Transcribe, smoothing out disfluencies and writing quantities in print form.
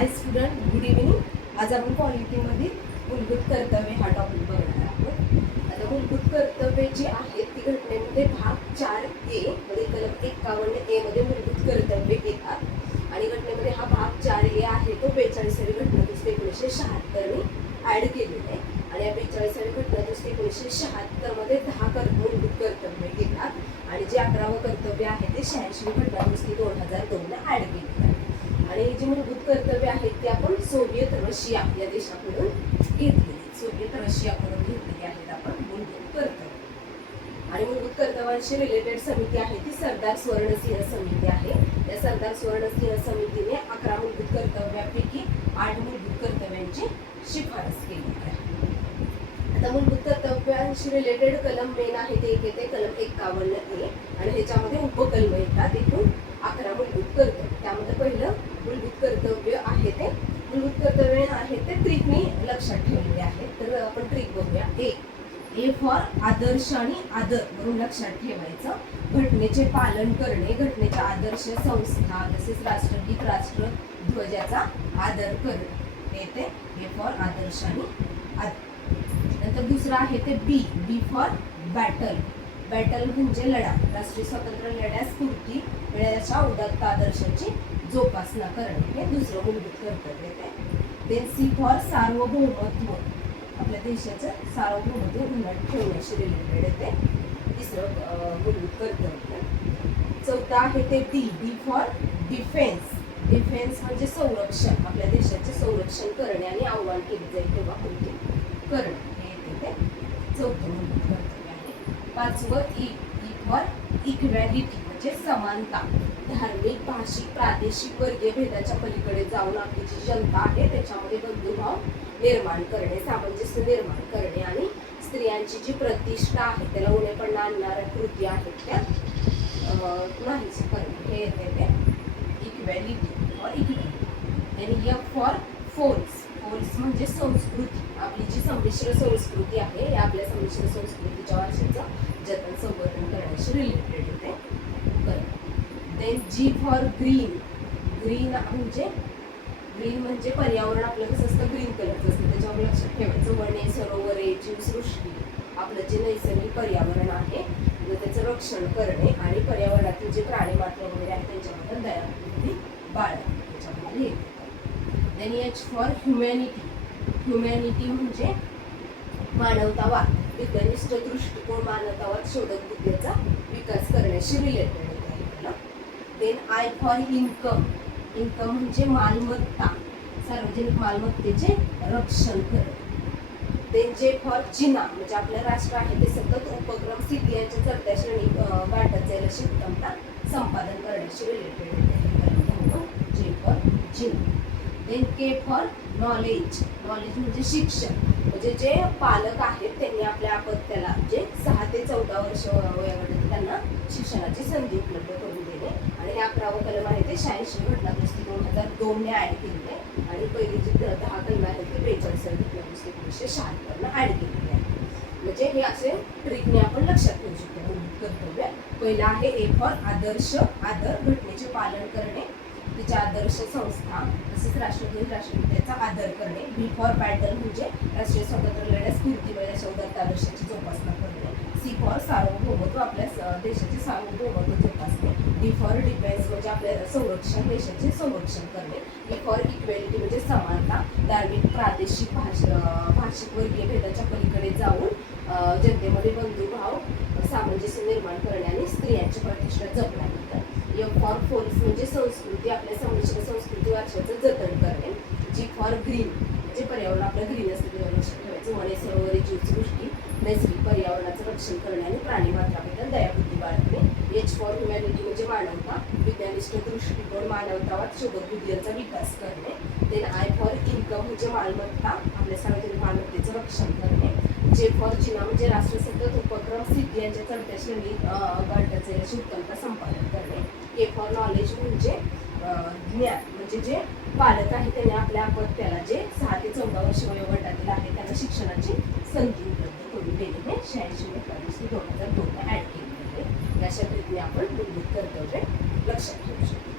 हाय student, good evening. आज आपण पॉलिटीमध्ये मूलभूत कर्तव्य हा टॉपिक बघणार आहोत. आता मूलभूत कर्तव्ये जी आहेत ती घटनेमध्ये भाग 4A मध्ये कलम 51A मध्ये मूलभूत कर्तव्य येतात आणि घटनेमध्ये हा भाग 4A आहे तो 42वी घटना दुरुस्ती 1976 ऍड केलेला आहे आणि या 42वी घटना दुरुस्ती 1976 मध्ये 10 मूलभूत कर्तव्य येतात आणि जे 11वं कर्तव्य आहे ते 86वी घटना दुरुस्ती 2002 ला ऍड केलेलं आहे. आणि जी मूलभूत कर्तव्य आहेत ते आपण सोव्हिएत रशिया या देशाकडून घेतलेली आहेत आपण मूलभूत कर्तव्य. आणि मूलभूत कर्तव्यांशी रिलेटेड समिती आहे ती सरदार सुवर्णसिंह समिती आहे. या सरदार सुवर्णसिंह समितीने 11 मूलभूत कर्तव्यापैकी 8 मूलभूत कर्तव्यांची शिफारस केली आहे. आता मूलभूत कर्तव्यांशी रिलेटेड कलम मेन आहे ते येते कलम 51A आणि ह्याच्यामध्ये उपकलम येतात. एकूण 11 मूलभूत कर्तव्य. त्यामध्ये पहिलं मूलभूत कर्तव्य आहे ते ट्रिकने लक्षात ठेवलेले आहेत. तर आपण ट्रिक बघूया. ए फॉर आदर्श आणि आदर म्हणून लक्षात ठेवायचं. घटनेचे पालन करणे, घटनेच्या आदर्श संस्था तसेच राष्ट्रगीत राष्ट्रध्वजाचा आदर करणे येते ए फॉर आदर्श आणि आदर. नंतर दुसरं आहे ते बी फॉर बॅटल. बॅटल म्हणजे लढा, राष्ट्रीय स्वातंत्र्य लढ्यास स्फूर्ती मिळण्याच्या उदात्त आदर्शाची जोपासना करणे हे दुसरं मूलभूत कर्तव्य आहे. देन सी फॉर सार्वभौमत्व, आपल्या देशाचं सार्वभौमत्व उन्नत ठेवण्याशी रिलेटेड येते तिसरं मूलभूत कर्तव्य. चौथं आहे ते डी फॉर डिफेन्स. डिफेन्स म्हणजे संरक्षण, आपल्या देशाचे संरक्षण करणे आणि आव्हान केले जाईल तेव्हा कृती करणे हे येते ते चौथं मूलभूत कर्तव्य आहे. पाचवं ई फॉर इक्वॅलिटी म्हणजे समानता. धार्मिक, भाषिक, प्रादेशिक, वर्गीय भेदाच्या पलीकडे जाऊन आपली जी जनता आहे त्याच्यामध्ये बंधुभाव निर्माण करणे, सामंजस्य निर्माण करणे आणि स्त्रियांची जी प्रतिष्ठा आहे त्याला उणेपणा आणणाऱ्या कृती आहेत त्या नाहीच करणे हे येते ते इक्वॅलिटी फॉर इक्वॅलिटी. आणि एफ फॉर फोर्स. फोर्स म्हणजे संस्कृती, आपली जी संमिश्र संस्कृती आहे या आपल्या संमिश्र संस्कृतीच्या वारशाचं जतन संवर्धन करण्याशी रिलेटेड येते. Then G for green. Green म्हणजे पर्यावरण आपलं कसं असतं, ग्रीन कलरचं असतं, त्याच्यावर लक्षात ठेवायचं. वने, सरोवरे, जीवसृष्टी, आपलं जे नैसर्गिक पर्यावरण आहे त्याचं रक्षण करणे आणि पर्यावरणातील जे प्राणी मात्र वगैरे आहेत त्यांच्याबद्दल दयाबुद्धी बाळगणे त्याच्यामध्ये येते. Then H for humanity. Humanity म्हणजे मानवतावाद, विज्ञानिष्ठ दृष्टिकोन, मानवतावाद, शोधक बुद्धीचा विकास करण्याशी रिलेटेड आहे. Then I for income. Income म्हणजे मालमत्ता, सार्वजनिक मालमत्तेचे रक्षण करणे. देन जे फॉर चिना म्हणजे आपलं राष्ट्र आहे ते सतत उपक्रम सिद्धी यांच्या चढत्या श्रेणी गाठत जाईल अशी उत्तमता संपादन करण्याशी रिलेटेड जे फॉर चिना. Then K for knowledge. Knowledge म्हणजे शिक्षण, म्हणजे जे पालक आहेत त्यांनी आपल्या अपत्याला जे 6 ते 14 वर्ष वयोगटातील त्यांना शिक्षणाची संधी उपलब्ध करून देणे आणि हे 11वं कलम आहे ते 86 घटना दुरुस्ती 2002 ने ऍड केलेले आहे आणि पहिली जी 10 कलम आहेत ते 42 घटना दुरुस्ती 1976 ला ऍड केलेले आहे. म्हणजे हे असे ट्रिकने आपण लक्षात ठेवू शकतो मूलभूत कर्तव्य. पहिला आहे ए फॉर आदर्श आदर, घटनेचे पालन करणे, तिच्या आदर्श संस्था तसेच राष्ट्रध्वज राष्ट्रगीताचा आदर करणे. बी फॉर बॅटल म्हणजे राष्ट्रीय स्वातंत्र्य लढ्यास स्फूर्ती मिळण्याच्या उदात्त आदर्शाची जोपासना करणे. सी फॉर सार्वभौमत्व, आपल्या देशाचे सार्वभौमत्व जोपासणे. डी फॉर डिफेन्स म्हणजे आपल्या संरक्षण, देशाचे संरक्षण करणे. ई फॉर इक्वॅलिटी म्हणजे समानता, धार्मिक, प्रादेशिक, भाषिक, वर्गीय भेदाच्या पलीकडे जाऊन जनतेमध्ये बंधुभाव, सामंजस्य निर्माण करणे आणि स्त्रियांची प्रतिष्ठा जपण्याबद्दल. एफ फॉर फोर्स म्हणजे संस्कृती, आपल्या संमिश्र संस्कृती वारशाचं जतन करणे. जी फॉर ग्रीन म्हणजे पर्यावरण आपलं ग्रीन असतं त्यावर लक्षात ठेवायचं. वने, सरोवरे, जीवसृष्टी, नैसर्गिक पर्यावरणाचं रक्षण करणे आणि प्राणी मात्राबद्दल दयाबुद्धी बाळगणे. एच फॉर ह्युमॅनिटी म्हणजे मानवता, विज्ञानिष्ठ दृष्टिकोन, मानवतावाद, शोधक बुद्धी यांचा विकास करणे. देन आय फॉर इन्कम म्हणजे मालमत्ता, आपल्या सार्वजनिक मालमत्तेचं रक्षण करणे. जे फॉर चिना म्हणजे राष्ट्र सतत उपक्रम सिद्धी यांच्या चढत्या श्रेणी गाठत जाईल अशी उत्तमता संपादन करणे. के फॉर नॉलेज म्हणजे ज्ञान, म्हणजे जे पालक आहे त्यांनी आपल्या अपत्याला जे 6 ते 14 वर्ष वयोगटातील आहे त्यांना शिक्षणाची संधी उपलब्ध करून देणे हे 86 2002 ला ऍड केलेले आहे. अशा रीतीने आपण मूलभूत कर्तव्य लक्षात ठेवू शकतो.